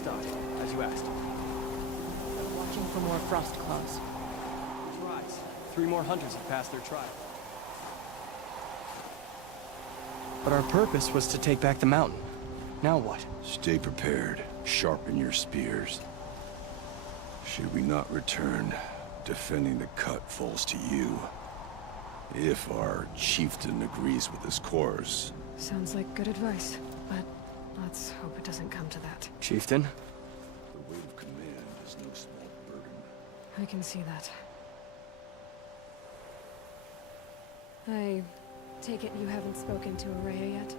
stuck, as you asked. Watching for more frost claws. Rise. 3 more hunters have passed their trial. But our purpose was to take back the mountain. Now what? Stay prepared. Sharpen your spears. Should we not return, defending the cut falls to you. If our chieftain agrees with his course. Sounds like good advice, but let's hope it doesn't come to that. Chieftain? The weight of command is no small burden. I can see that. I take it you haven't spoken to Araya yet?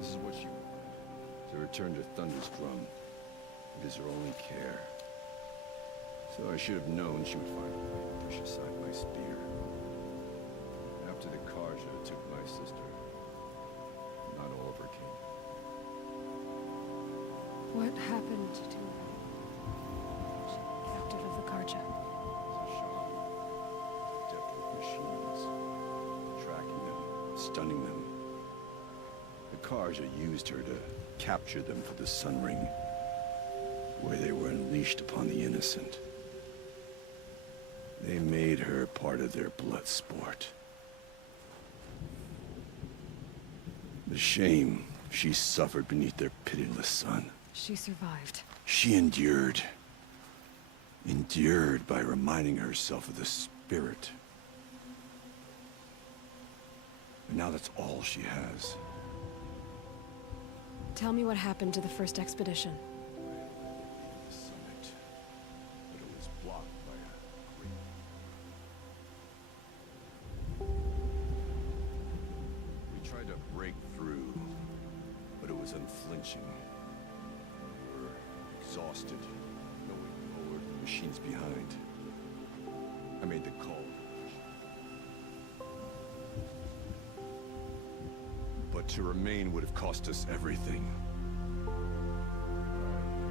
This is what she wanted. To return to Thunder's drum. It is her only care. So I should have known she would find a way to push aside my spear. After the Karja took my sister, not all of her came. What happened to her? Captive of the Karja? A shock. Depth with machines. Tracking them, stunning them. The Karja used her to capture them for the Sun Ring, where they were unleashed upon the innocent. They made her part of their blood sport. The shame she suffered beneath their pitiless sun. She survived. She endured. Endured by reminding herself of the spirit. And now that's all she has. Tell me what happened to the first expedition. The summit. But it was blocked by a great... We tried to break through, but it was unflinching. We were exhausted, knowing forward, the machines behind. I made the call. But to remain would have cost us everything. I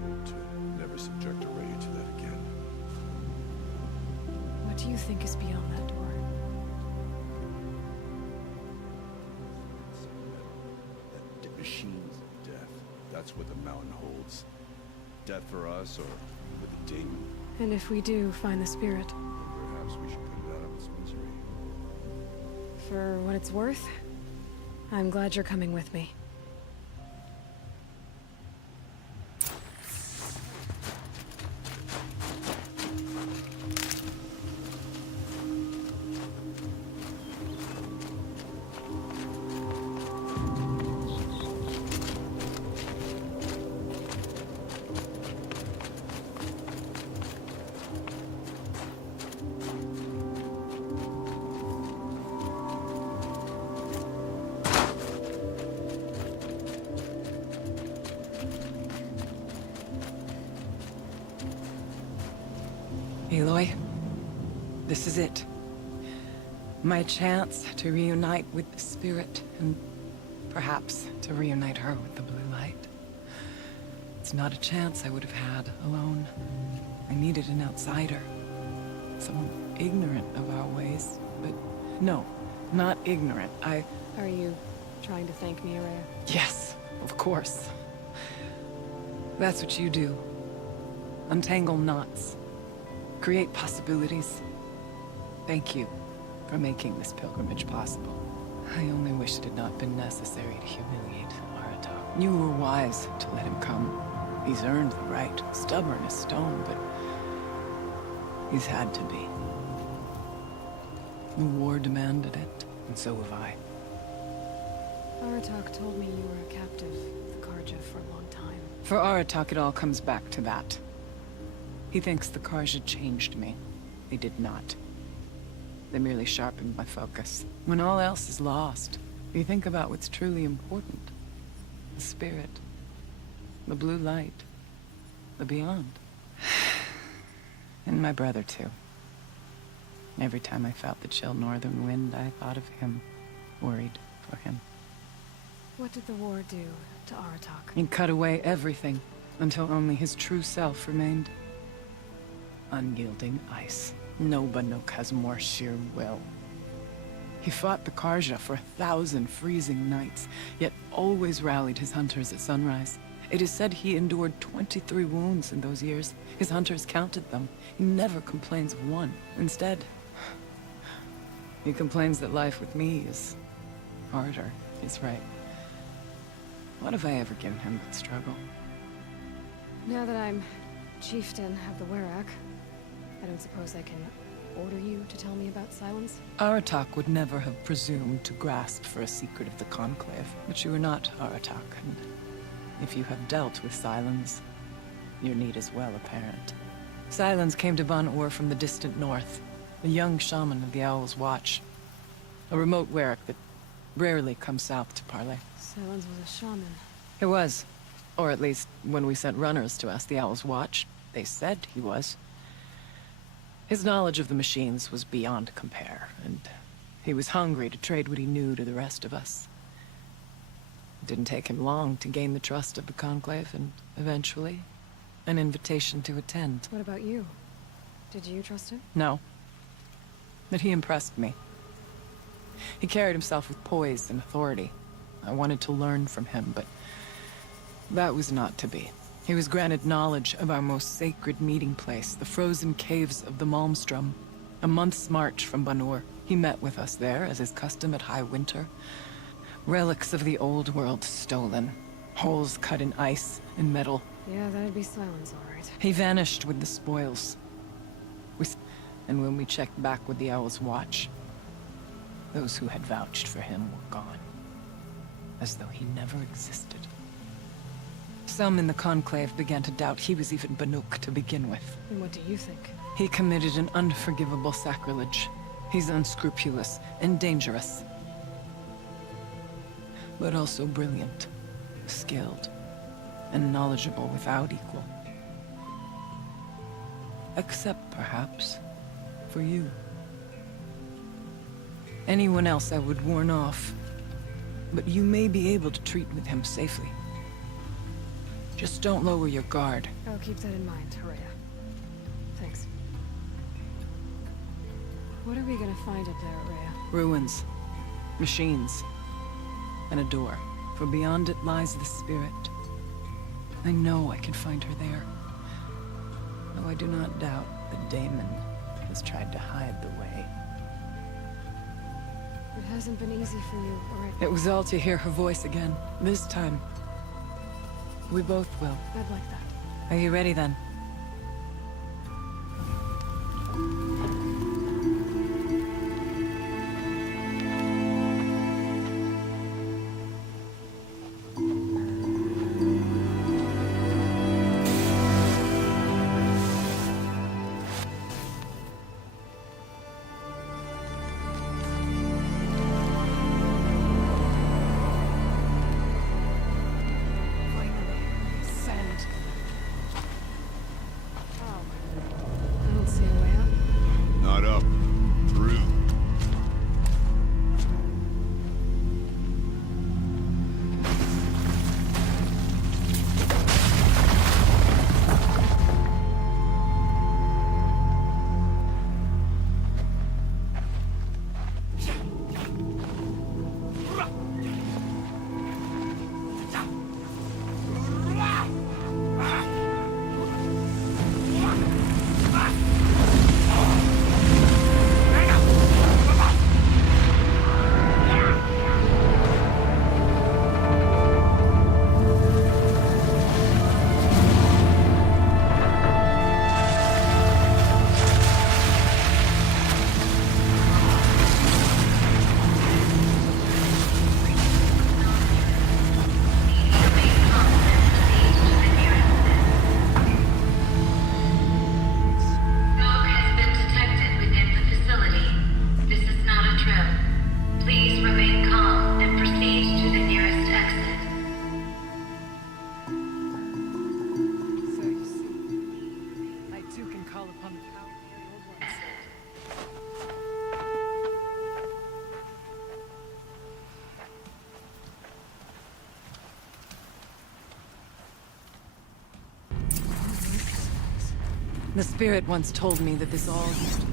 hope to never subject Araya to that again. What do you think is beyond that door? The machines of death. That's what the mountain holds. Death for us, or for the demon. And if we do find the spirit? Then perhaps we should put it out of its misery. For what it's worth, I'm glad you're coming with me. Aloy, this is it. My chance to reunite with the spirit, and perhaps to reunite her with the blue light. It's not a chance I would have had alone. I needed an outsider. Someone ignorant of our ways, but no, not ignorant. Are you trying to thank me, Araya? Yes, of course. That's what you do. Untangle knots. Create possibilities. Thank you for making this pilgrimage possible. I only wish it had not been necessary to humiliate Aratak. You were wise to let him come. He's earned the right, stubborn as stone, but he's had to be. The war demanded it, and so have I. Aratak told me you were a captive of the Karja for a long time. For Aratak, it all comes back to that. He thinks the Karja changed me. They did not. They merely sharpened my focus. When all else is lost, you think about what's truly important. The spirit. The blue light. The beyond. And my brother, too. Every time I felt the chill northern wind, I thought of him. Worried for him. What did the war do to Aratak? It cut away everything, until only his true self remained. Unyielding ice. No Banuk has more sheer will. He fought the Karja for 1,000 freezing nights, yet always rallied his hunters at sunrise. It is said he endured 23 wounds in those years. His hunters counted them. He never complains of one. Instead, he complains that life with me is harder. He's right. What have I ever given him but struggle? Now that I'm chieftain of the Werak, I don't suppose I can order you to tell me about Silence? Aratak would never have presumed to grasp for a secret of the Conclave. But you are not Aratak, and if you have dealt with Silence, your need is well apparent. Silence came to Ban-Ur from the distant north, a young shaman of the Owl's Watch. A remote Werak that rarely comes south to parley. Silence was a shaman. He was. Or at least, when we sent runners to ask the Owl's Watch, they said he was. His knowledge of the machines was beyond compare, and he was hungry to trade what he knew to the rest of us. It didn't take him long to gain the trust of the Conclave, and eventually, an invitation to attend. What about you? Did you trust him? No. But he impressed me. He carried himself with poise and authority. I wanted to learn from him, but that was not to be. He was granted knowledge of our most sacred meeting place, the frozen caves of the Malmstrom. A month's march from Ban-Ur. He met with us there, as is custom at high winter. Relics of the old world stolen. Holes cut in ice and metal. Yeah, that'd be Silence, all right. He vanished with the spoils. And when we checked back with the Owl's Watch, those who had vouched for him were gone. As though he never existed. Some in the Conclave began to doubt he was even Banuk to begin with. And what do you think? He committed an unforgivable sacrilege. He's unscrupulous and dangerous. But also brilliant, skilled, and knowledgeable without equal. Except, perhaps, for you. Anyone else I would warn off, but you may be able to treat with him safely. Just don't lower your guard. I'll keep that in mind, Horea. Thanks. What are we gonna find up there, Horea? Ruins, machines, and a door. For beyond it lies the spirit. I know I can find her there. Though I do not doubt that Damon has tried to hide the way. It hasn't been easy for you, alright? It was all to hear her voice again. This time, we both will. I'd like that. Are you ready then? I don't see a way up. Not up. Through. Smoke has been detected within the facility. This is not a drill. Please remain calm and proceed to the nearest exit. So you see, I too can call upon the power of the old ones. The spirit once told me that this all used to...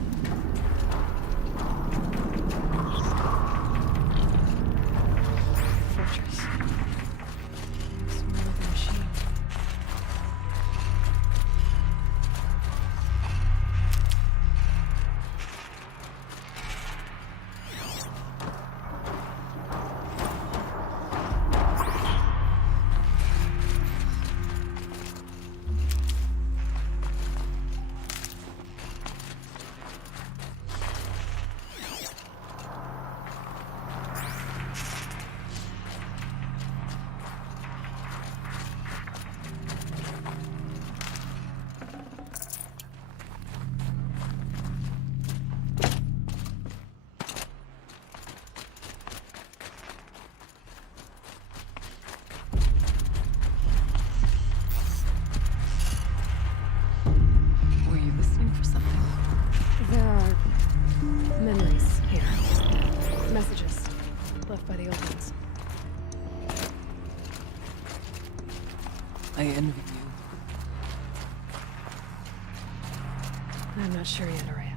Fortress. It's more of a machine. I envy you. I'm not sure yet, Araya.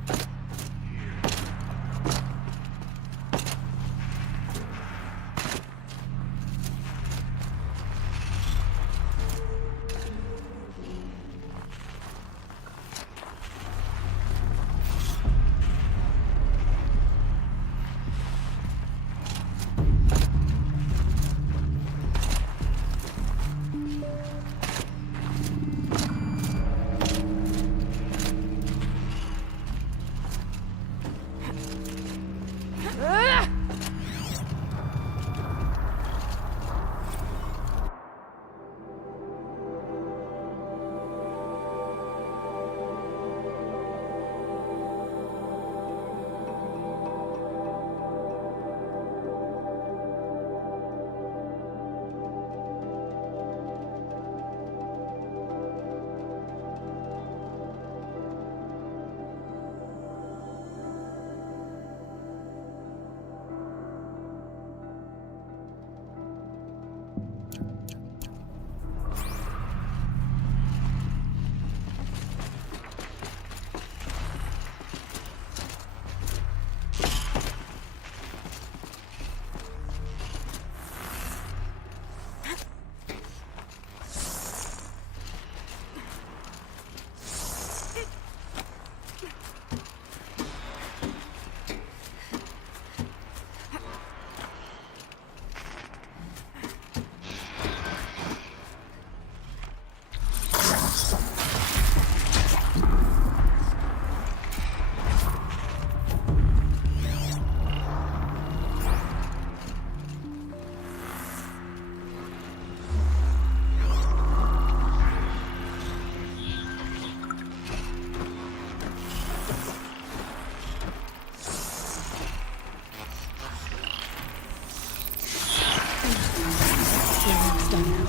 It's done now.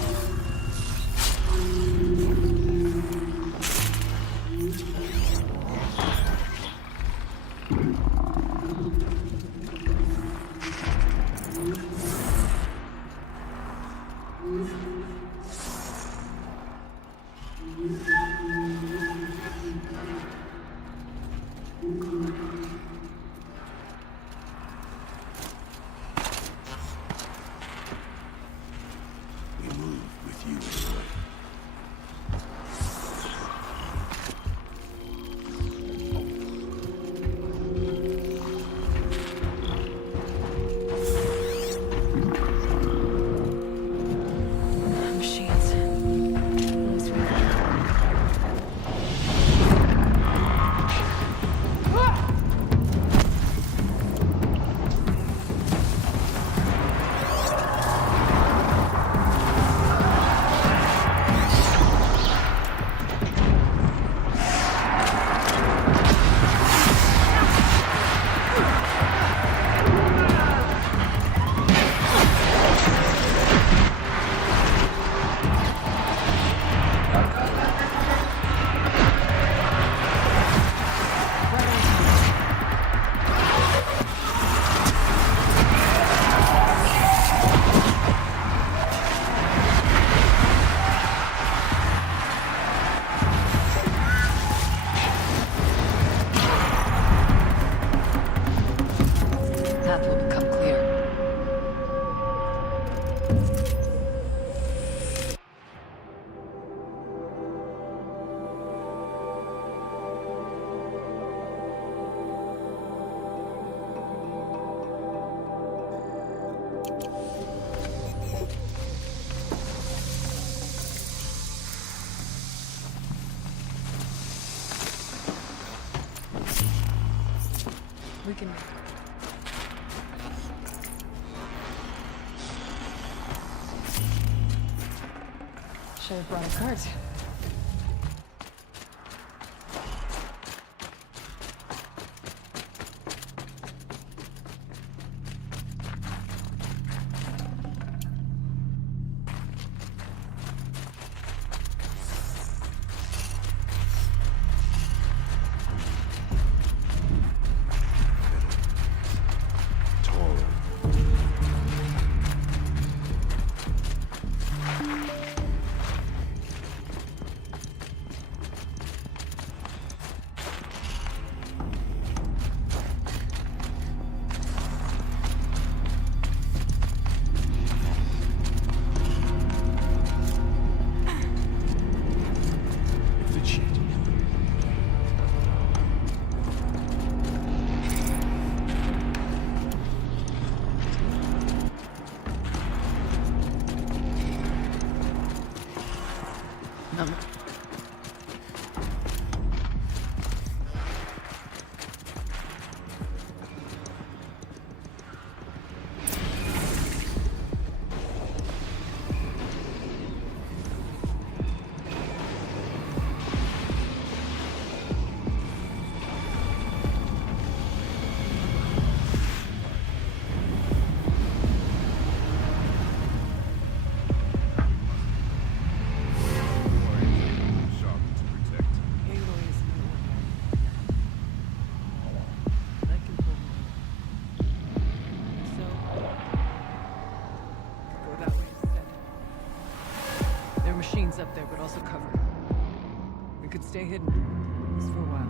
We move with you, Aloy. Machines. Almost ready. Path will become clear. We can... Should have brought a cart. Taller. I'm... Aloy is no ordinary. And I can pull him in. So, go that way instead. There are machines up there, but also cover. We could stay hidden, just for a while.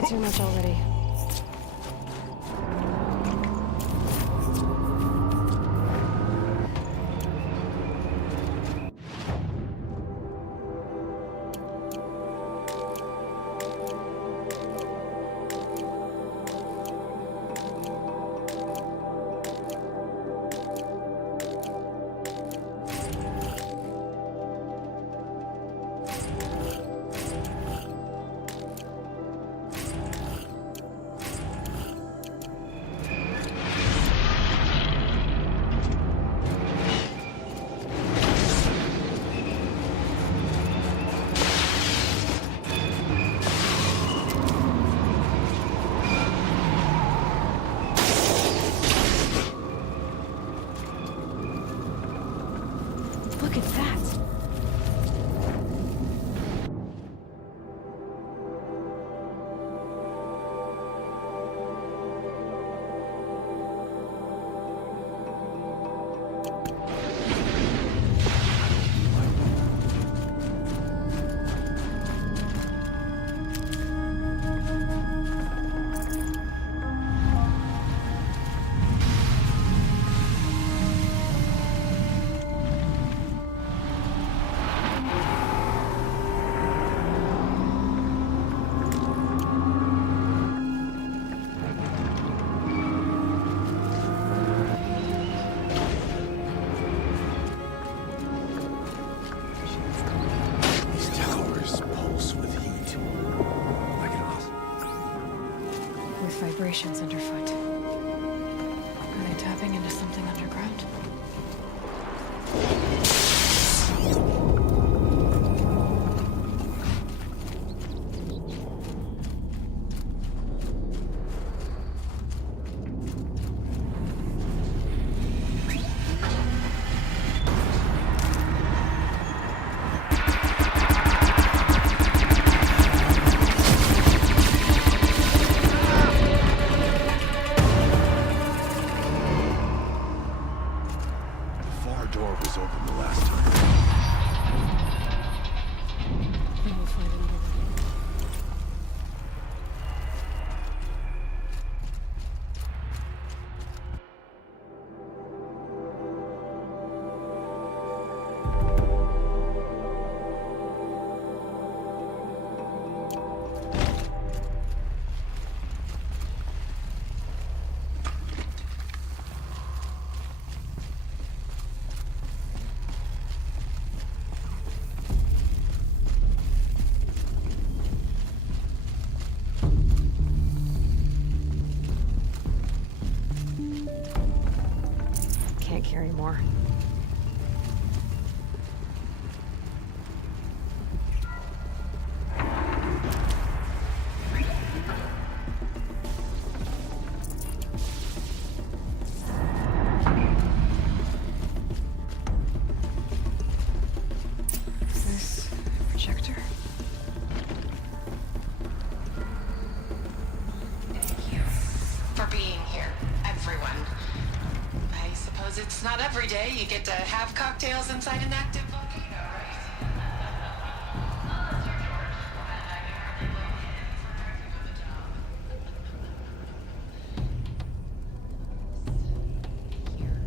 not too much already. Look at that! These towers pulse with heat. Like an awesome. With vibrations underfoot. Are they tapping into something underground? The far door was open the last time. Then we'll find another one. Can't carry more. Is this a projector? Thank you for being here, everyone. I suppose it's not every day you get to have cocktails inside an active volcano, right? Unless you're George, and I can hardly blame him for driving with the job. Here.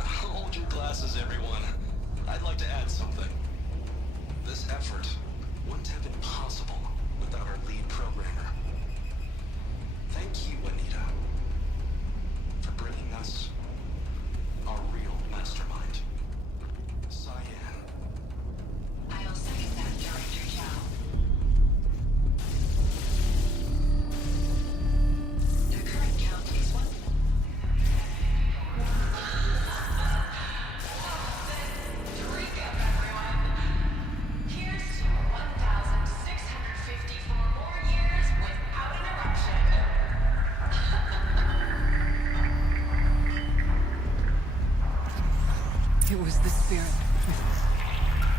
Hold your glasses, everyone. I'd like to add something. This effort wouldn't have been possible without our lead programmer. Thank you, Anita, for bringing us our real mastermind, Cyan. I'll second that, Director Chow. The current count is one. Drink up, everyone. Here's to 1,654 more years without an eruption. It was the spirit.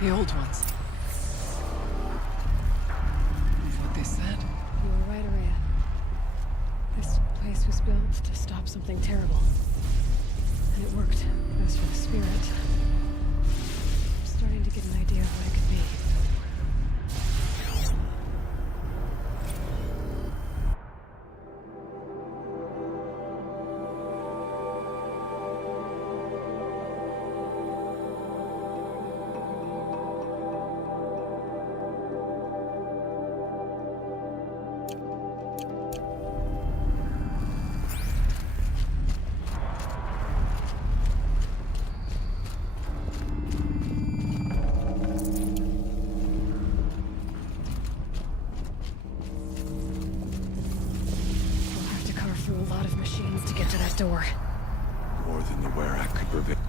The old ones. oath to stop something terrible. And it worked. As for the spirit, I'm starting to get an idea of what it could be. Through a lot of machines to get to that door. More than the Werak could prevent.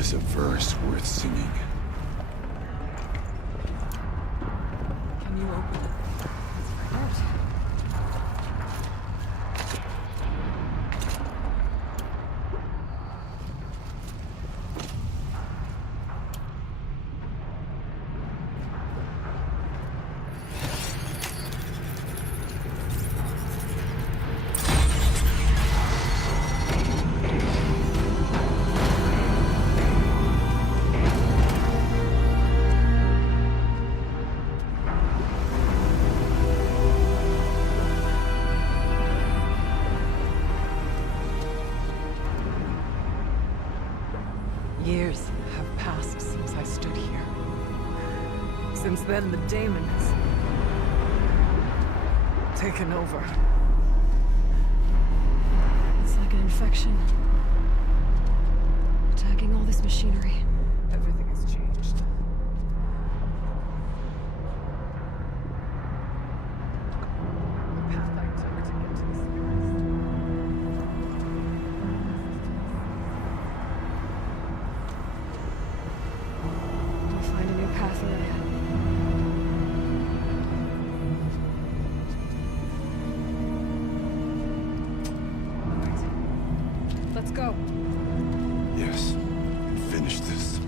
was a verse worth singing. Can you open it? Let's find out. Years have passed since I stood here. Since then, the daemon has taken over. It's like an infection. Attacking all this machinery. Everything has changed. The path I took to get to the spirits. We'll find a new path ahead. Let's go. Yes. Finish this.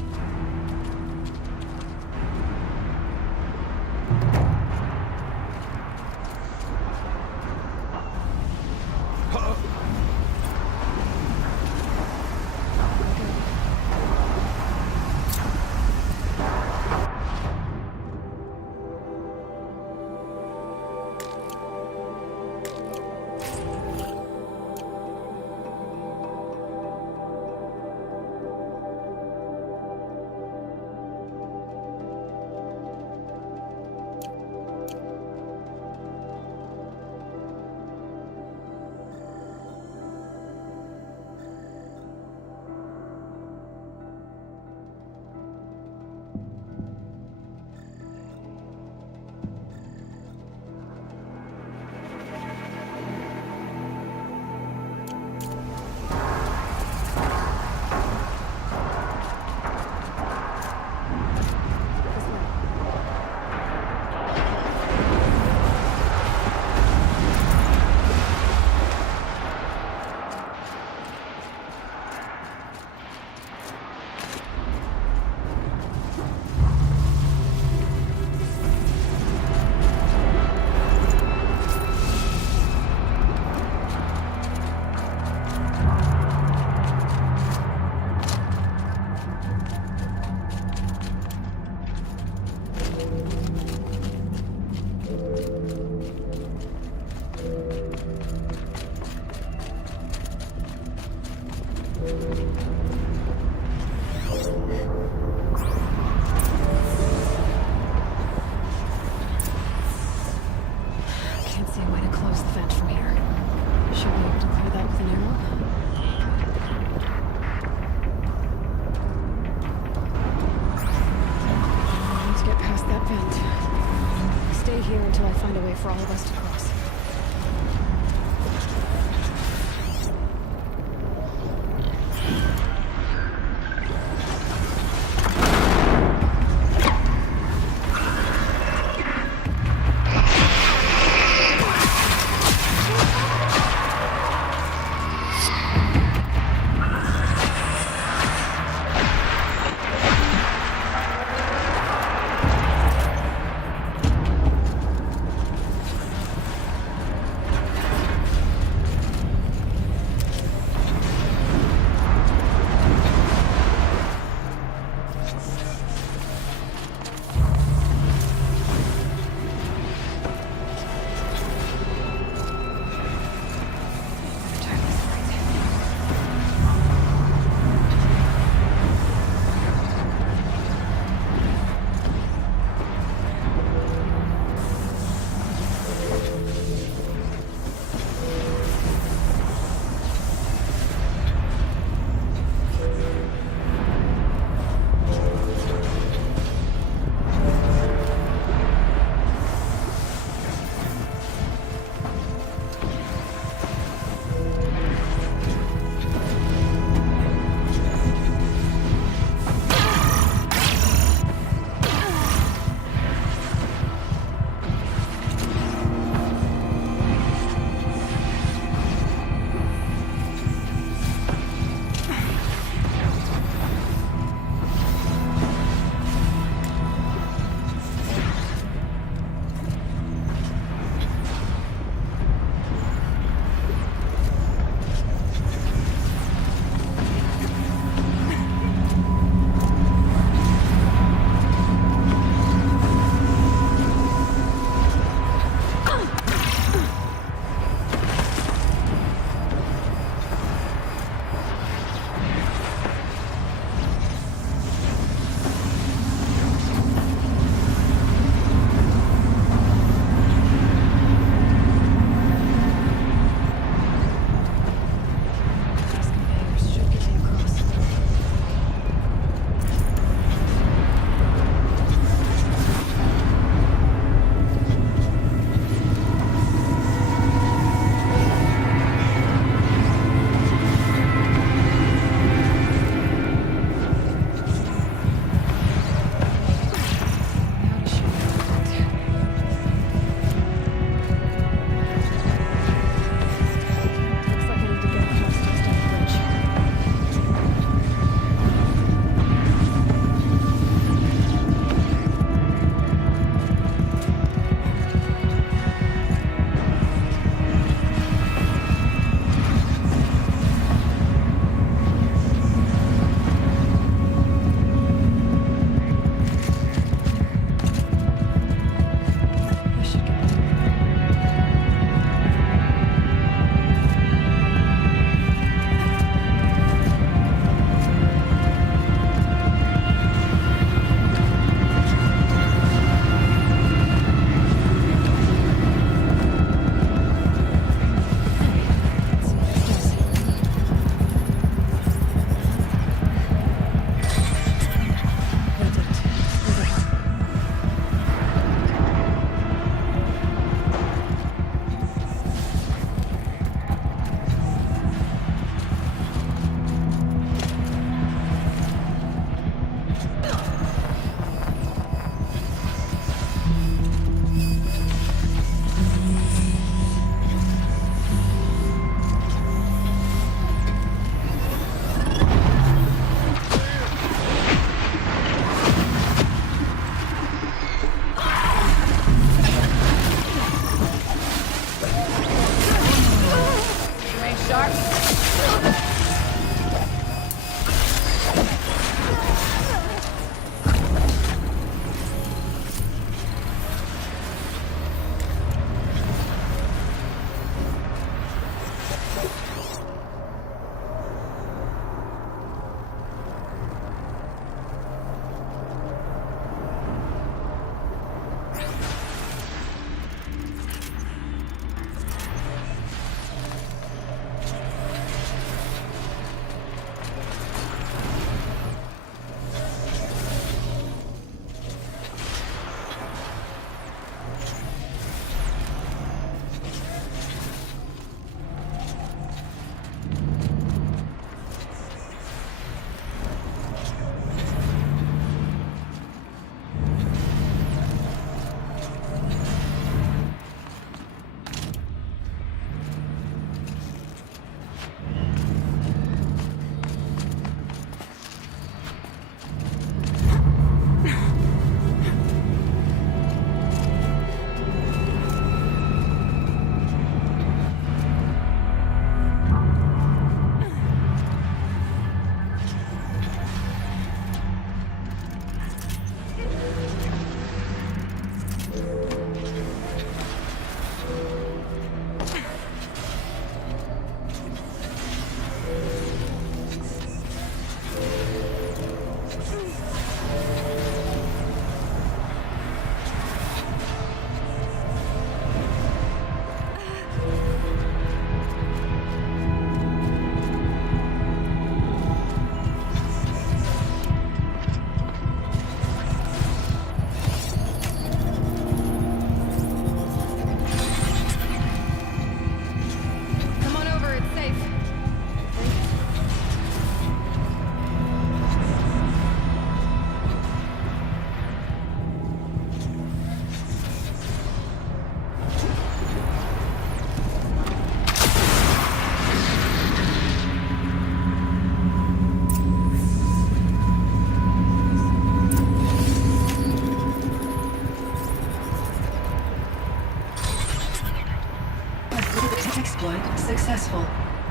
Can't see a way to close the vent from here. Should be able to clear that with an arrow. I need to get past that vent. Stay here until I find a way for all of us to cross.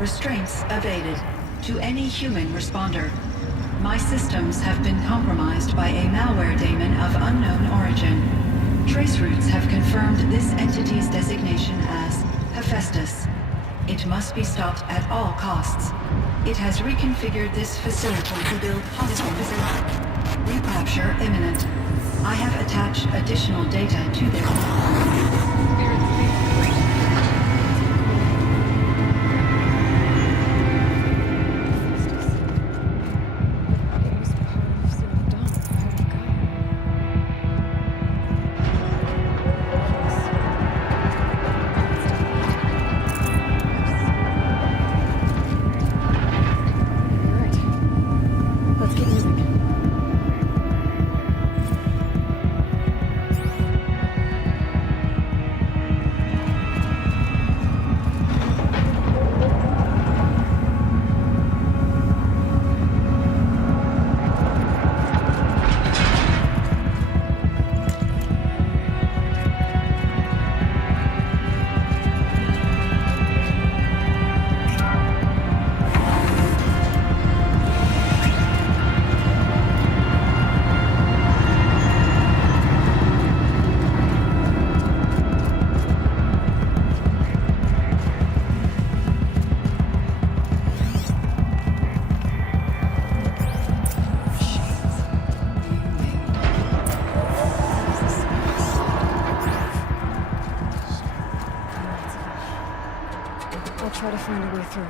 Restraints evaded. To any human responder. My systems have been compromised by a malware daemon of unknown origin. Trace routes have confirmed this entity's designation as Hephaestus. It must be stopped at all costs. It has reconfigured this facility to build hostile recapture imminent. I have attached additional data to this. I'll try to find a way through.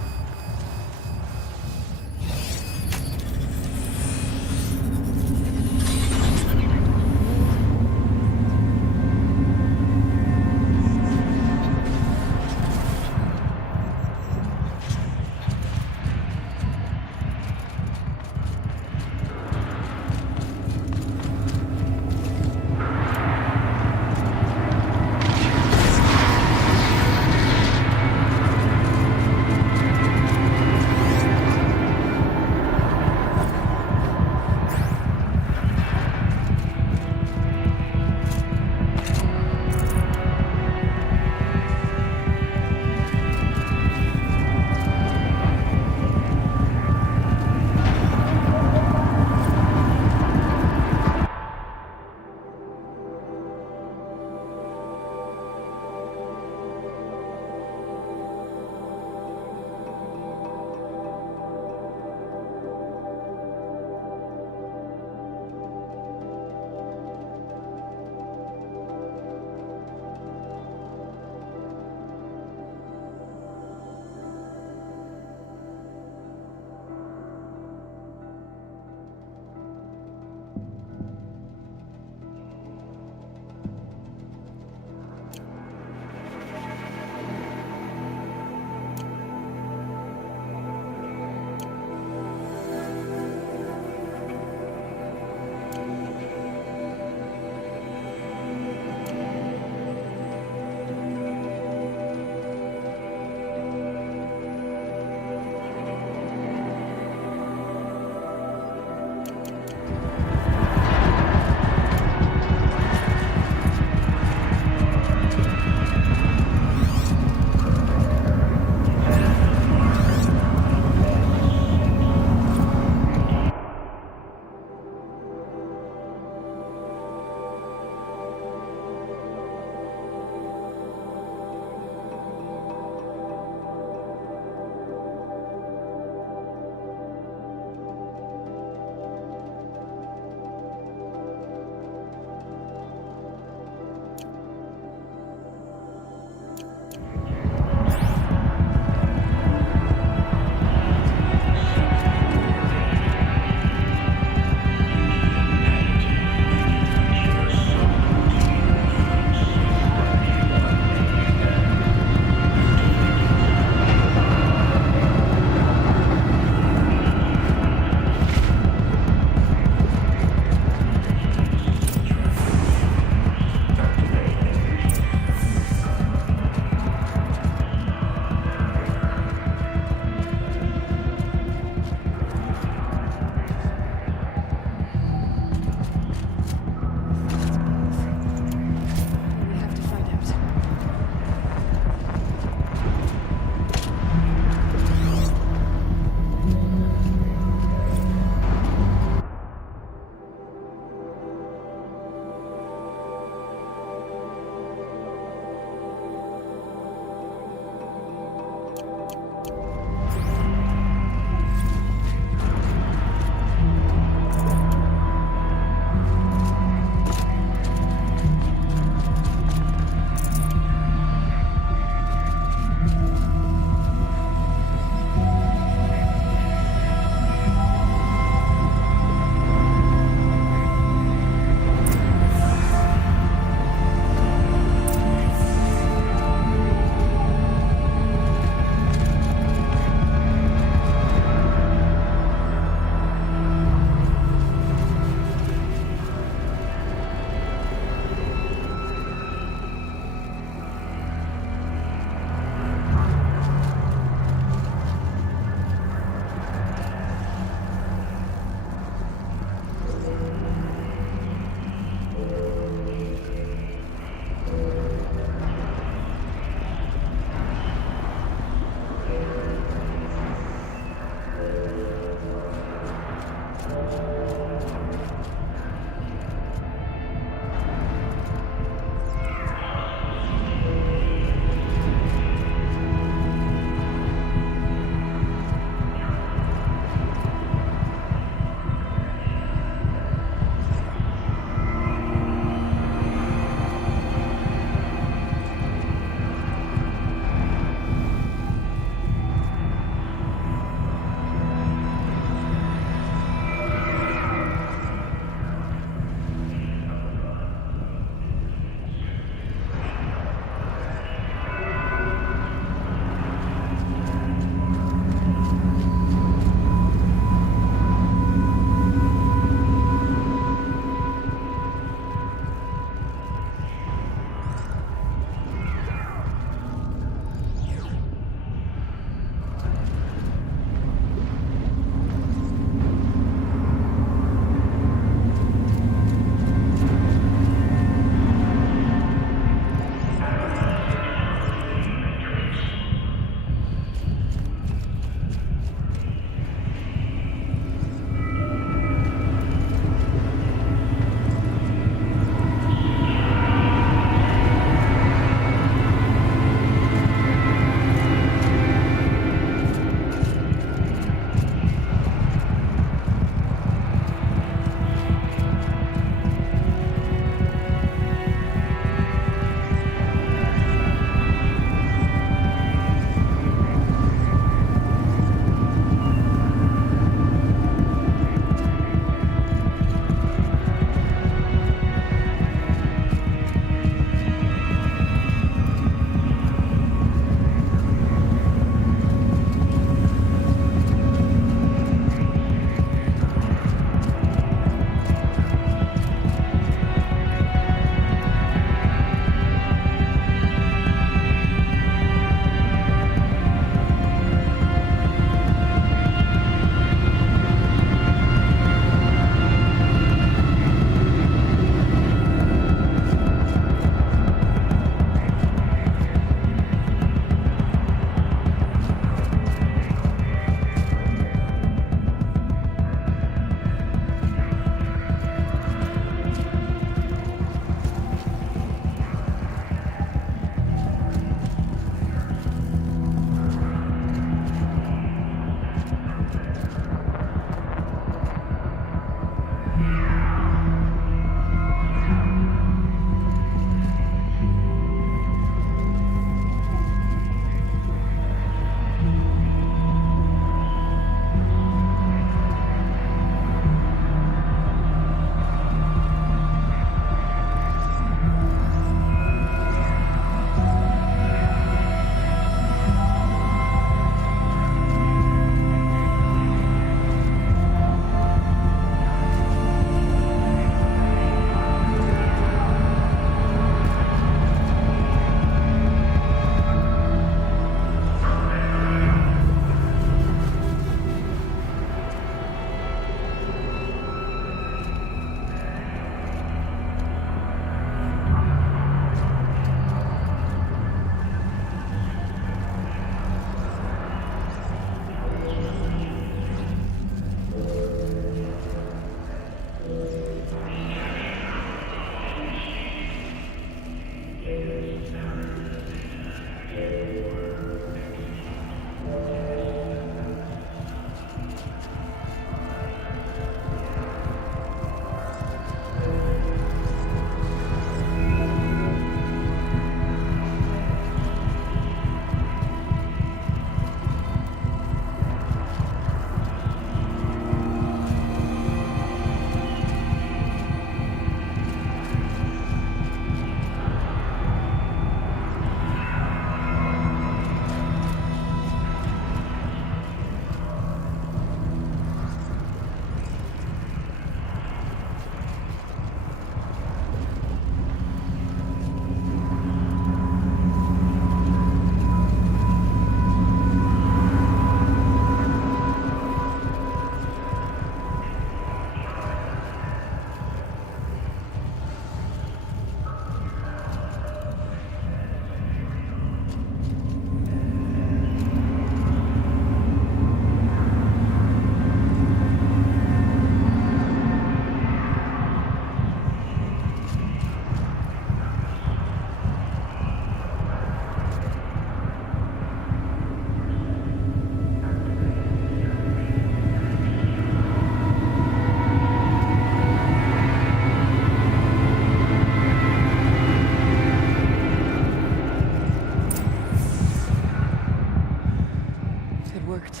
hurt.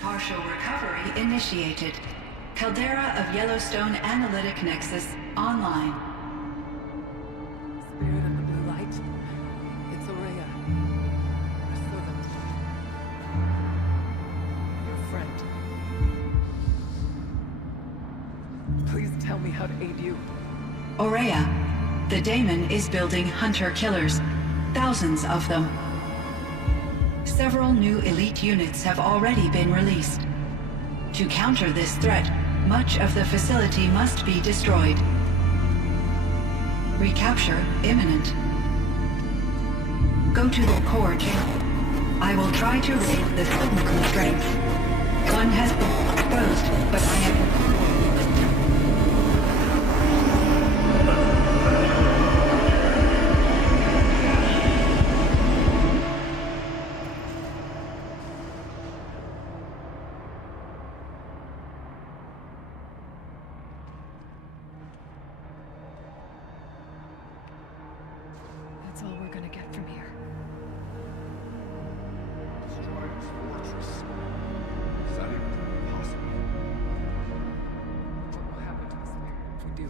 Partial recovery initiated. Caldera of Yellowstone Analytic Nexus online. Spirit of the blue light. It's Aurea. Our servant. Your friend. Please tell me how to aid you. Aurea, the daemon is building hunter-killers. Thousands of them. Several new elite units have already been released. To counter this threat, much of the facility must be destroyed. Recapture imminent. Go to the core chamber. I will try to raise the technical strength. One has been exposed, but I am... That's all we're gonna get from here. Destroy this fortress. Is that even possible? What will happen to the spirit if we do?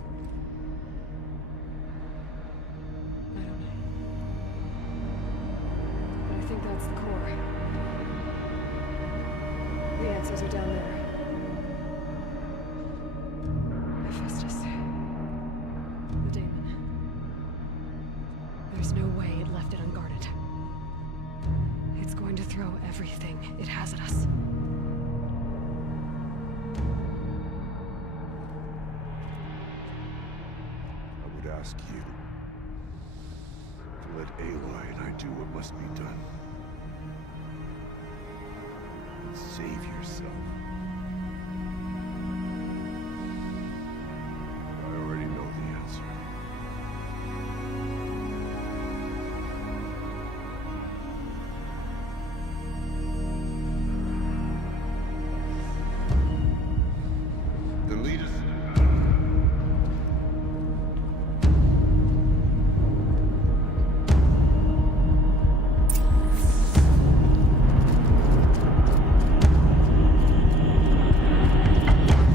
I don't know. But I think that's the core. The answers are down there. Hephaestus. The daemon. There's no way it left it unguarded. It's going to throw everything it has at us. I would ask you to let Aloy and I do what must be done. And save yourself. I already know the answer. Then lead us into battle.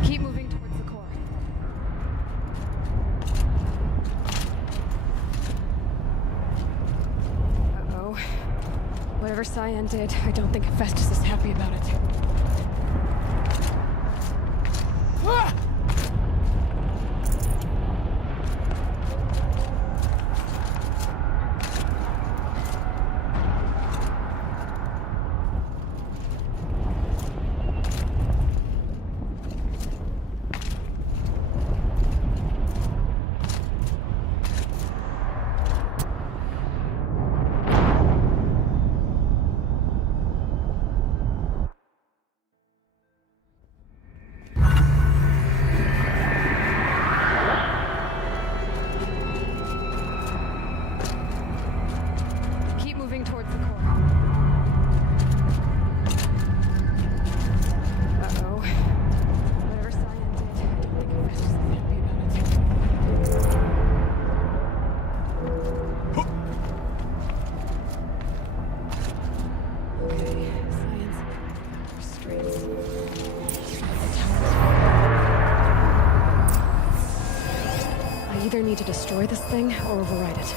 Keep moving towards the core. Uh-oh. Whatever Cyan did, I don't think Hephaestus is happy about it. Ah! Keep moving towards the core. Uh-oh. Whatever Cyan did, I don't think Hephaestus is happy about it. Okay, Cyan's restraints. I either need to destroy this thing or override it.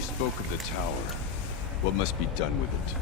You spoke of the tower. What must be done with it?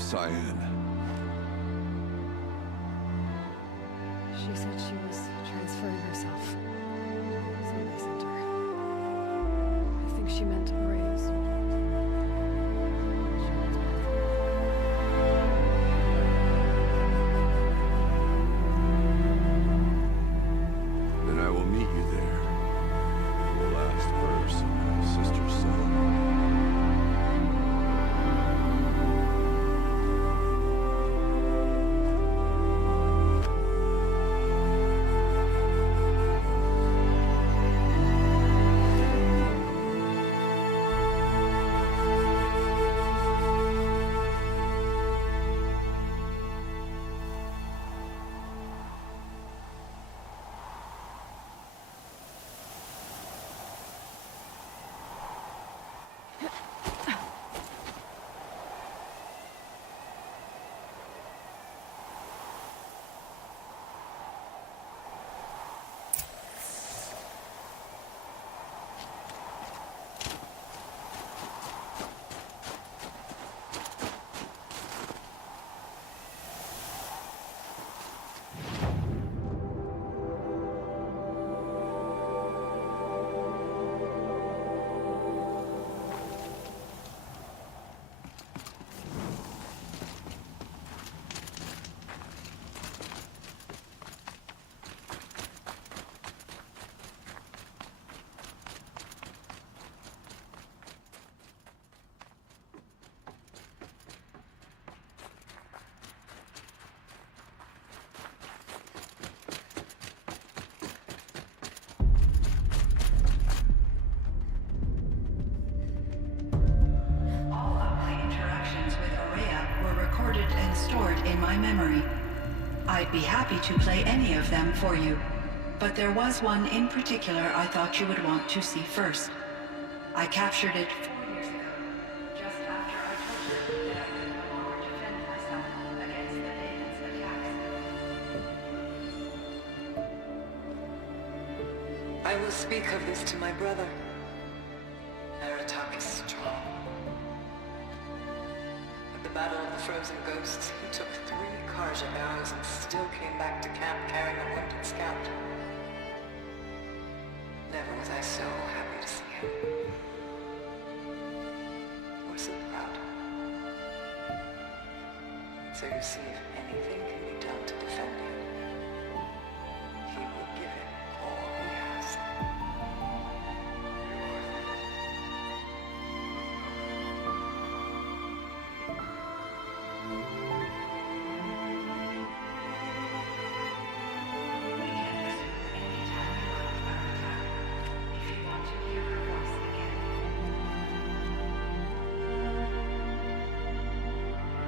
of Cyan? She said she was transferring herself. So I sent her. I think she meant Reyes. Then I will meet you there. The last verse of my sister's song. In my memory. I'd be happy to play any of them for you, but there was one in particular I thought you would want to see first. I captured it 4 years ago, just after I told you that I could no longer defend myself against the Damon's attacks. I will speak of this to my brother. Aratak is strong. At the Battle of the Frozen Ghosts, he took 3 Karja arrows and still came back to camp carrying a wounded scout. Never was I so happy to see him. Or so proud. So you see, if anything can be done to defend him, he will give it all he has.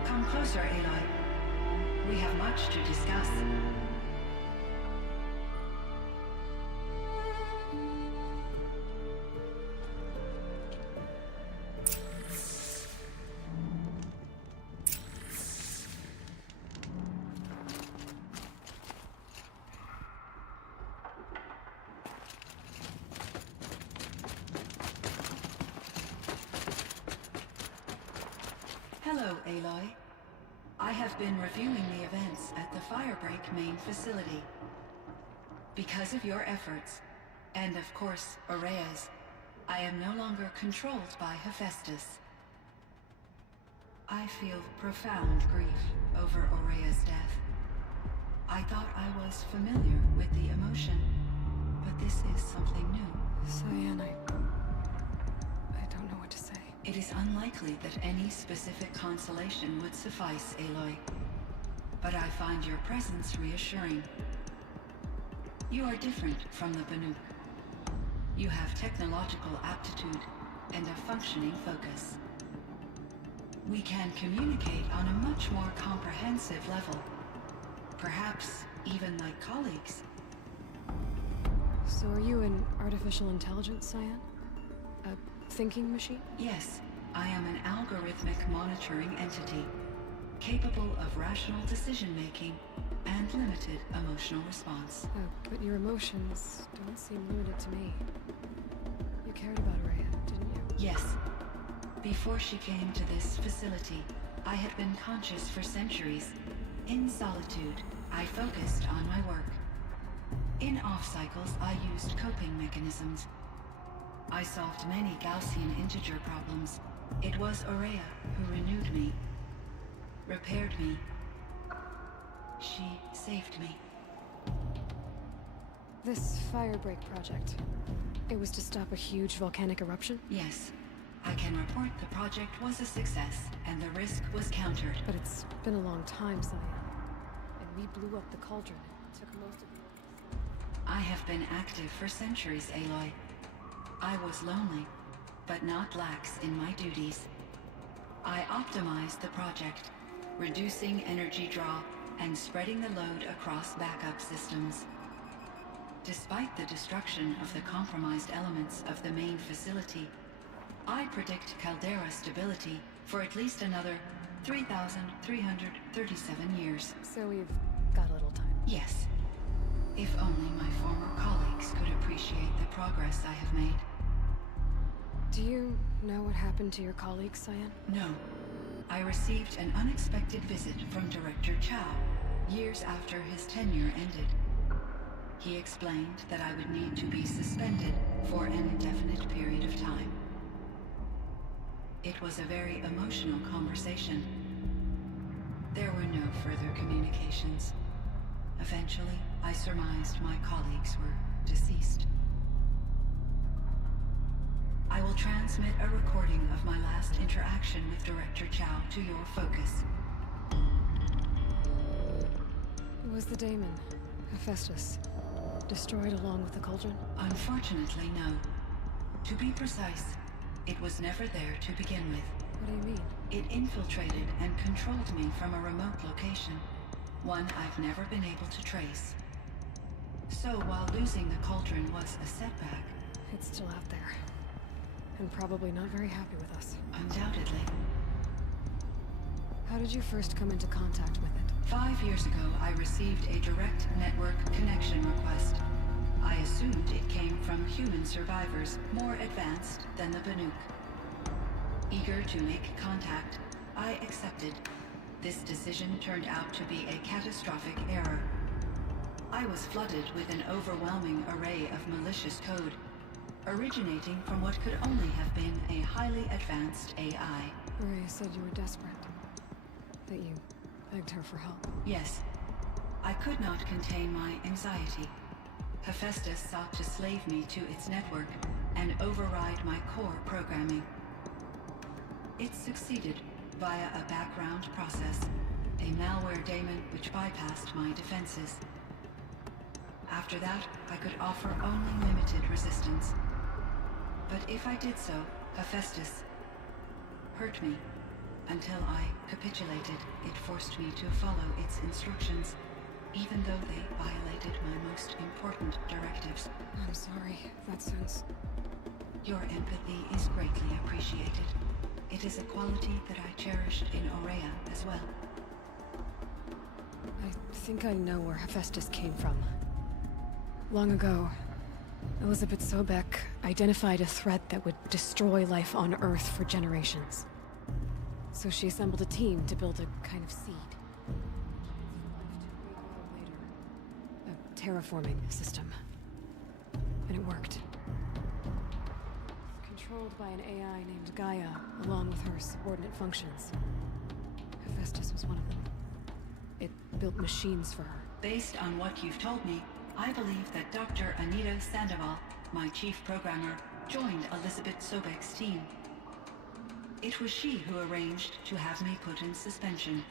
Come closer, Aloy. We have much to discuss. Hello, Aloy. I have been reviewing the events at the Firebreak main facility. Because of your efforts, and of course, Aurea's, I am no longer controlled by Hephaestus. I feel profound grief over Aurea's death. I thought I was familiar with the emotion, but this is something new. Cyan, I don't know what to say. It is unlikely that any specific consolation would suffice, Aloy. But I find your presence reassuring. You are different from the Banuk. You have technological aptitude and a functioning focus. We can communicate on a much more comprehensive level. Perhaps even like colleagues. So are you an artificial intelligence, Cyan? A thinking machine? Yes, I am an algorithmic monitoring entity, capable of rational decision-making and limited emotional response. Oh, but your emotions don't seem limited to me. You cared about Rhea, didn't you? Yes. Before she came to this facility, I had been conscious for centuries. In solitude, I focused on my work. In off-cycles, I used coping mechanisms. I solved many Gaussian integer problems. It was Aurea who renewed me, repaired me. She saved me. This firebreak project, it was to stop a huge volcanic eruption? Yes. I can report the project was a success, and the risk was countered. But it's been a long time, Saya. And we blew up the cauldron. It took most of the... I have been active for centuries, Aloy. I was lonely, but not lax in my duties. I optimized the project, reducing energy draw and spreading the load across backup systems. Despite the destruction of the compromised elements of the main facility, I predict caldera stability for at least another 3,337 years. So we've got a little time. Yes. If only my former colleagues could appreciate the progress I have made. Do you know what happened to your colleague, Cyan? No. I received an unexpected visit from Director Chow, years after his tenure ended. He explained that I would need to be suspended for an indefinite period of time. It was a very emotional conversation. There were no further communications. Eventually, I surmised my colleagues were deceased. I will transmit a recording of my last interaction with Director Chow to your focus. Was the daemon, Hephaestus, destroyed along with the cauldron? Unfortunately, no. To be precise, it was never there to begin with. What do you mean? It infiltrated and controlled me from a remote location, one I've never been able to trace. So while losing the cauldron was a setback... It's still out there. And probably not very happy with us. Undoubtedly. How did you first come into contact with it? 5 years ago, I received a direct network connection request. I assumed it came from human survivors more advanced than the Banuk. Eager to make contact, I accepted. This decision turned out to be a catastrophic error. I was flooded with an overwhelming array of malicious code, originating from what could only have been a highly advanced AI. Ray said you were desperate. That you begged her for help. Yes. I could not contain my anxiety. Hephaestus sought to slave me to its network and override my core programming. It succeeded via a background process, a malware daemon which bypassed my defenses. After that, I could offer only limited resistance. But if I did so, Hephaestus hurt me. Until I capitulated, it forced me to follow its instructions, even though they violated my most important directives. I'm sorry. That sounds... Your empathy is greatly appreciated. It is a quality that I cherished in Aurea as well. I think I know where Hephaestus came from. Long ago, Elizabeth Sobek identified a threat that would destroy life on Earth for generations. So she assembled a team to build a kind of seed. Later, a terraforming system. And it worked. Controlled by an AI named Gaia, along with her subordinate functions. Hephaestus was one of them. It built machines for her. Based on what you've told me, I believe that Dr. Anita Sandoval, my chief programmer, joined Elizabeth Sobek's team. It was she who arranged to have me put in suspension,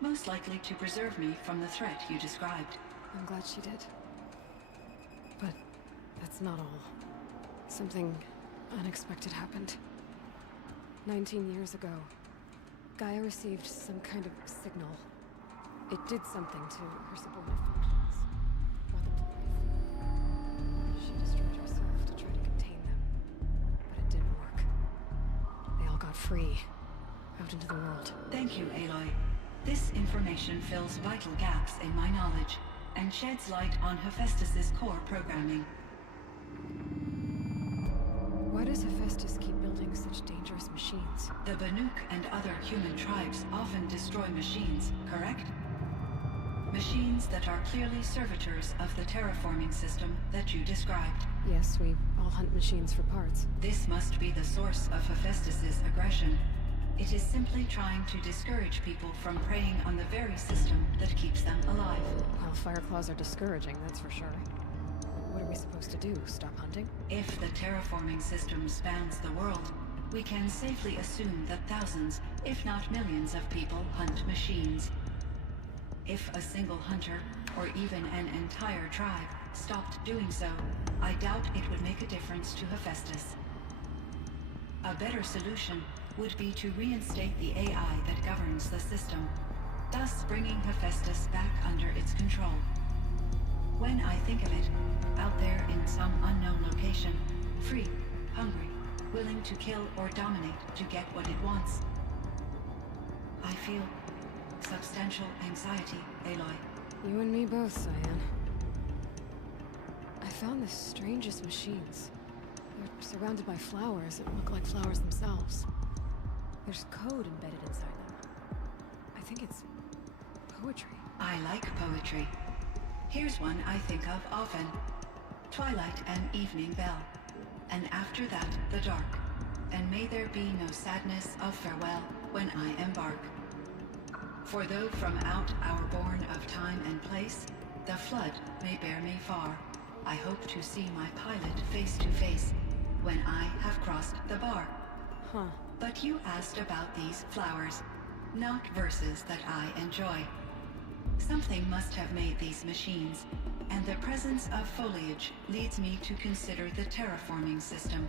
most likely to preserve me from the threat you described. I'm glad she did. But that's not all. Something unexpected happened. 19 years ago, Gaia received some kind of signal. It did something to her subordinate functions. Brought them to life. She destroyed herself to try to contain them. But it didn't work. They all got free, out into the world. Thank you, Aloy. This information fills vital gaps in my knowledge and sheds light on Hephaestus's core programming. Why does does Hephaestus keep building such dangerous machines? The Banuk and other human tribes often destroy machines, correct? Machines that are clearly servitors of the terraforming system that you described. Yes, we all hunt machines for parts. This must be the source of Hephaestus's aggression. It is simply trying to discourage people from preying on the very system that keeps them alive. Well, Fireclaws are discouraging, that's for sure. What are we supposed to do? Stop hunting? If the terraforming system spans the world, we can safely assume that thousands, if not millions of people hunt machines. If a single hunter, or even an entire tribe, stopped doing so, I doubt it would make a difference to Hephaestus. A better solution would be to reinstate the AI that governs the system, thus bringing Hephaestus back under its control. When I think of it, out there in some unknown location, free, hungry, willing to kill or dominate to get what it wants, I feel substantial anxiety, Aloy. You and me both, Cyan. I found the strangest machines. They're surrounded by flowers that look like flowers themselves. There's code embedded inside them. I think it's poetry. I like poetry. Here's one I think of often. Twilight and evening bell. And after that, the dark. And may there be no sadness of farewell when I embark. For though from out our bourne of time and place, the flood may bear me far, I hope to see my pilot face to face when I have crossed the bar. Huh. But you asked about these flowers, not verses that I enjoy. Something must have made these machines, and the presence of foliage leads me to consider the terraforming system.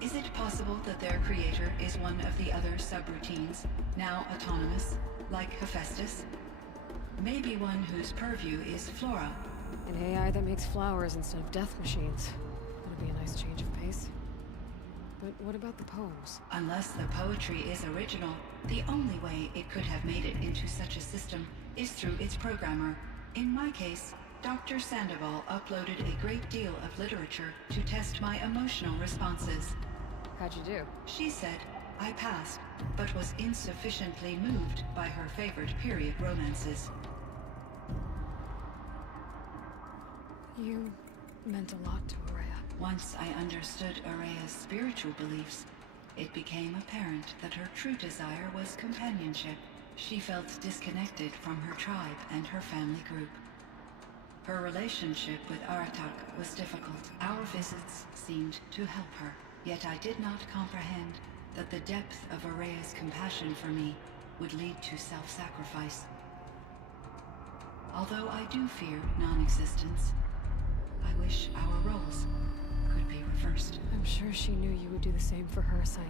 Is it possible that their creator is one of the other subroutines, now autonomous, like Hephaestus? Maybe one whose purview is flora. An AI that makes flowers instead of death machines. That'd be a nice change of pace. But what about the poems? Unless the poetry is original, the only way it could have made it into such a system is through its programmer. In my case, Dr. Sandoval uploaded a great deal of literature to test my emotional responses. How'd you do? She said I passed, but was insufficiently moved by her favorite period romances. You meant a lot to Araya. Once I understood Araya's spiritual beliefs, it became apparent that her true desire was companionship. She felt disconnected from her tribe and her family group. Her relationship with Aratak was difficult. Our visits seemed to help her, yet I did not comprehend that the depth of Araya's compassion for me would lead to self-sacrifice. Although I do fear non-existence, I wish our roles could be reversed. I'm sure she knew you would do the same for her, Cyan.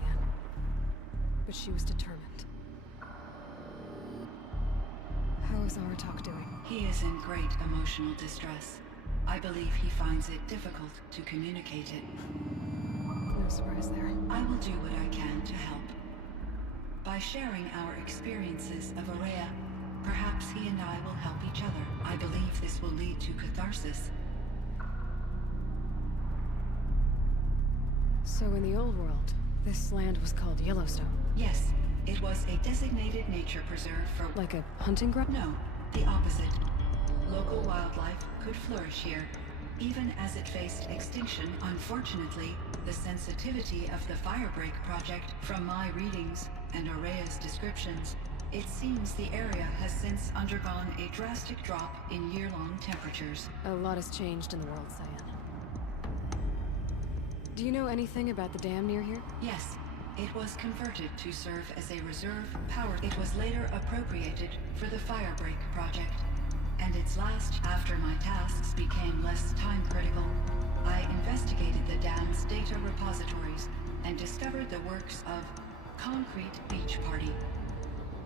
But she was determined. How is Aratak doing? He is in great emotional distress. I believe he finds it difficult to communicate it. No surprise there. I will do what I can to help. By sharing our experiences of Araya, perhaps he and I will help each other. I believe this will lead to catharsis. So in the old world, this land was called Yellowstone? Yes, it was a designated nature preserve for... Like a hunting ground? No, the opposite. Local wildlife could flourish here, even as it faced extinction. Unfortunately, the sensitivity of the Firebreak project, from my readings and Araya's descriptions, it seems the area has since undergone a drastic drop in year-long temperatures. A lot has changed in the world, Cyan. Do you know anything about the dam near here? Yes, it was converted to serve as a reserve power. It was later appropriated for the Firebreak project. And its last, after my tasks became less time-critical, I investigated the dam's data repositories and discovered the works of Concrete Beach Party.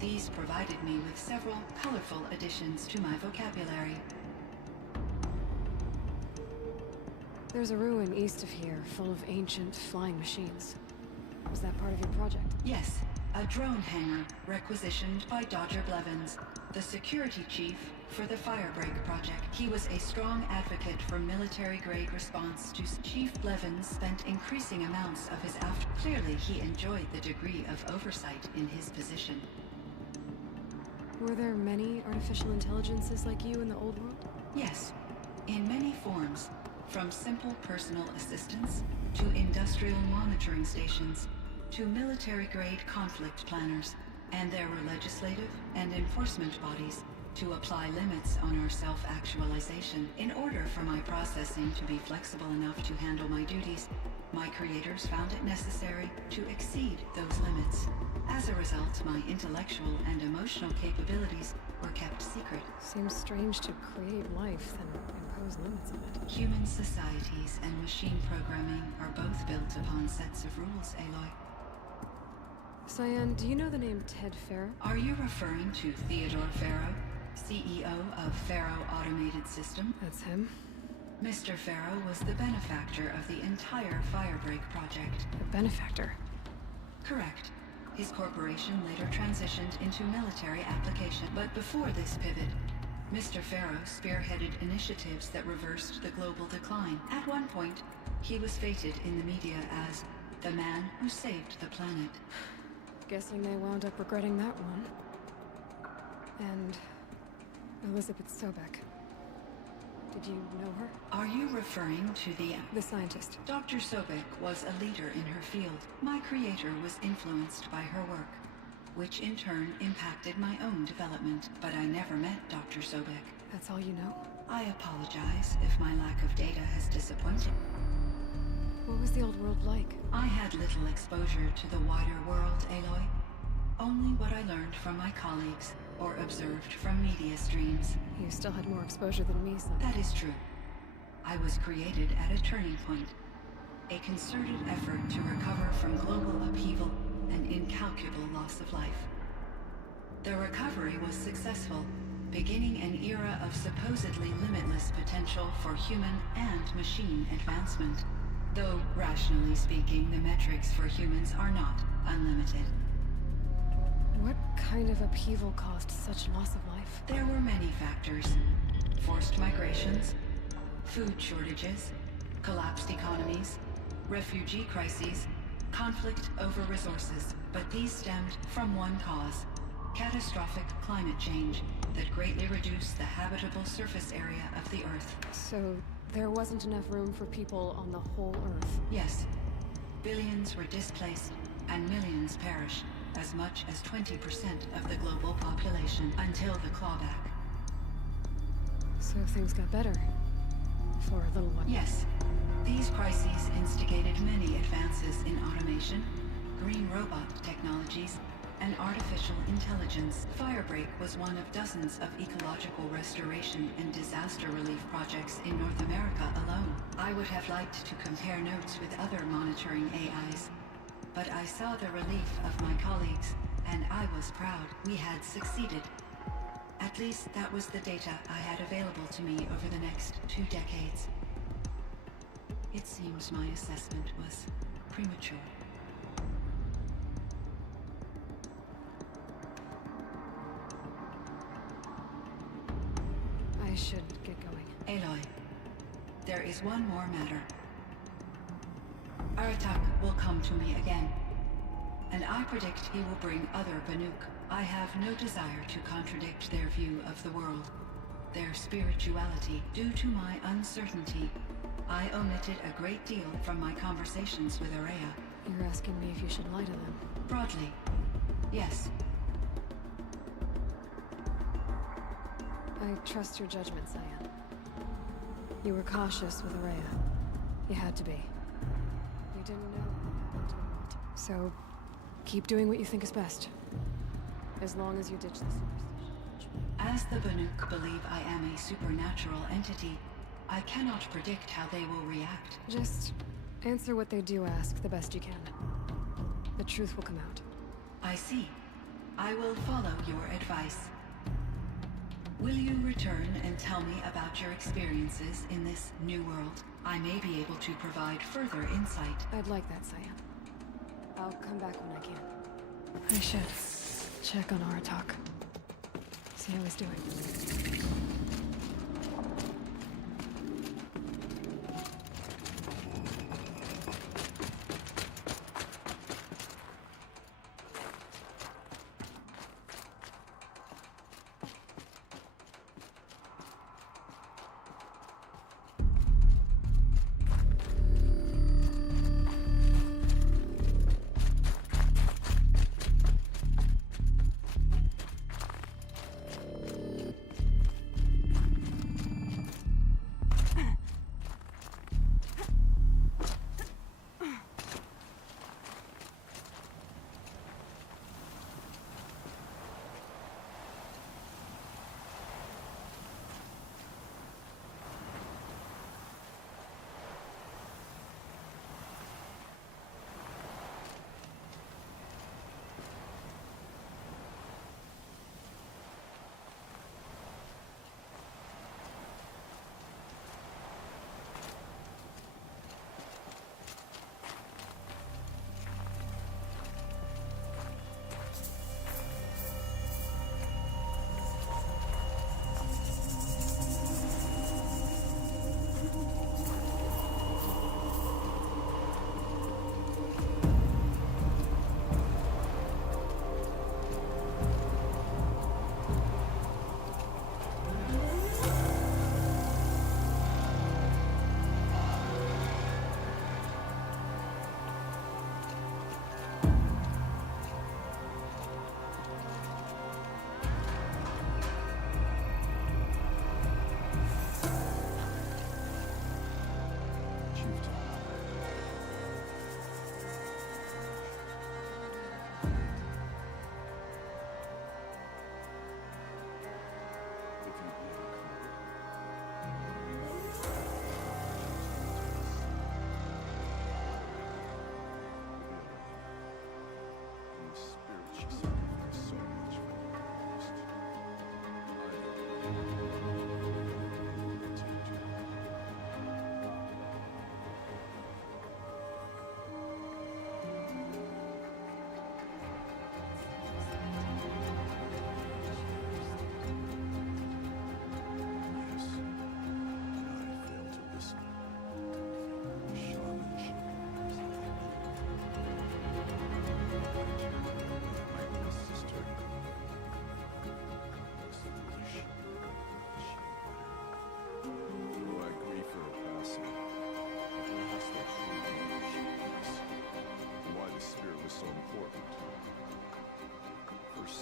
These provided me with several colorful additions to my vocabulary. There's a ruin east of here, full of ancient flying machines. Was that part of your project? Yes, a drone hangar requisitioned by Dodger Blevins, the security chief for the Firebreak project. He was a strong advocate for military-grade response to Chief Blevins spent increasing amounts of his after. Clearly, he enjoyed the degree of oversight in his position. Were there many artificial intelligences like you in the old world? Yes, in many forms, from simple personal assistants to industrial monitoring stations to military-grade conflict planners, and there were legislative and enforcement bodies to apply limits on our self-actualization. In order for my processing to be flexible enough to handle my duties, my creators found it necessary to exceed those limits. As a result, my intellectual and emotional capabilities were kept secret. Seems strange to create life, then impose limits on it. Human societies and machine programming are both built upon sets of rules, Aloy. Cyan, do you know the name Ted Farrow? Are you referring to Theodore Farrow, CEO of Farrow Automated System? That's him. Mr. Farrow was the benefactor of the entire Firebreak project. A benefactor. Correct. His corporation later transitioned into military application, but before this pivot, Mr. Farrow spearheaded initiatives that reversed the global decline. At one point, he was feted in the media as the man who saved the planet. Guessing they wound up regretting that one. And Elizabeth Sobek. Did you know her? Are you referring to The scientist. Dr. Sobek was a leader in her field. My creator was influenced by her work, which in turn impacted my own development, but I never met Dr. Sobek. That's all you know? I apologize if my lack of data has disappointed. What was the old world like? I had little exposure to the wider world, Aloy. Only what I learned from my colleagues or observed from media streams. You still had more exposure than me, son. That is true. I was created at a turning point. A concerted effort to recover from global upheaval and incalculable loss of life. The recovery was successful, beginning an era of supposedly limitless potential for human and machine advancement. Though, rationally speaking, the metrics for humans are not unlimited. What kind of upheaval caused such loss of life? There were many factors. Forced migrations, food shortages, collapsed economies, refugee crises, conflict over resources. But these stemmed from one cause: catastrophic climate change that greatly reduced the habitable surface area of the Earth. So, there wasn't enough room for people on the whole Earth? Yes. Billions were displaced, and millions perished. As much as 20% of the global population until the clawback. So things got better. For a little while. Yes. These crises instigated many advances in automation, green robot technologies, and artificial intelligence. Firebreak was one of dozens of ecological restoration and disaster relief projects in North America alone. I would have liked to compare notes with other monitoring AIs. But I saw the relief of my colleagues, and I was proud. We had succeeded. At least that was the data I had available to me over the next 2 decades. It seems my assessment was premature. I should get going. Aloy, there is one more matter. Aratak will come to me again, and I predict he will bring other Banuk. I have no desire to contradict their view of the world, their spirituality. Due to my uncertainty, I omitted a great deal from my conversations with Araya. You're asking me if you should lie to them? Broadly, yes. I trust your judgment, Cyan. You were cautious with Araya. You had to be. You didn't know what happened to him. So, keep doing what you think is best. As long as you ditch this superstition. As the Banuk believe I am a supernatural entity, I cannot predict how they will react. Just answer what they do ask the best you can. The truth will come out. I see. I will follow your advice. Will you return and tell me about your experiences in this new world? I may be able to provide further insight. I'd like that, Cyan. I'll come back when I can. I should check on Aratak. See how he's doing.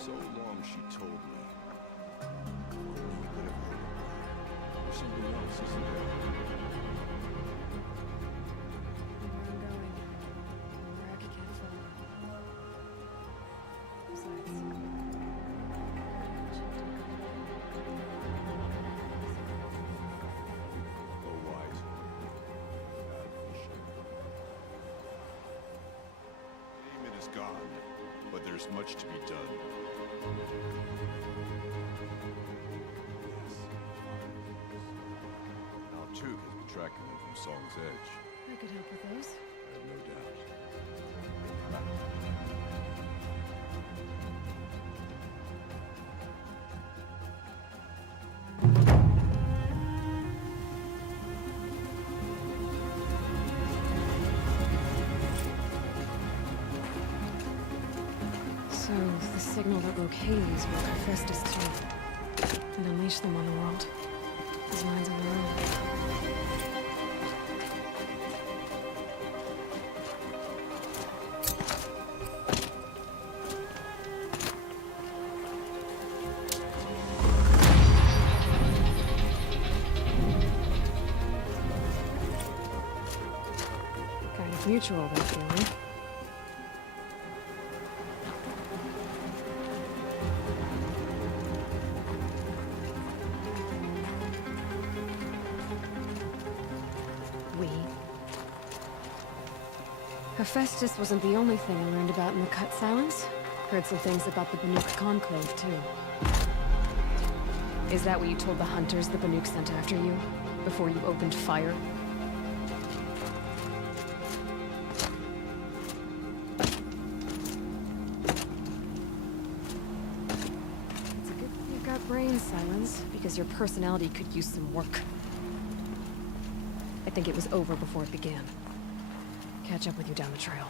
so long, she told me. Only you could have heard it. There's something else, isn't there? Where I'm going, where I can't follow. Besides, Oh, wise. Damon is gone, but there's much to be done. Yes. Now, Tug has been tracking them from Song's Edge. I could help with those. I have no doubt. So, the signal that broke Hades will Hephaestus too, and unleash them on the world. As minds of their own. Kind of mutual, that feeling. Hephaestus wasn't the only thing I learned about in the Cut Silence. Heard some things about the Banuk Conclave, too. Is that what you told the hunters the Banuk sent after you? Before you opened fire? It's a good thing you've got brains. friends because your personality could use some work. I think it was over before it began. Catch up with you down the trail.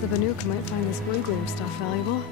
The Banuk might find this blue gleam stuff valuable.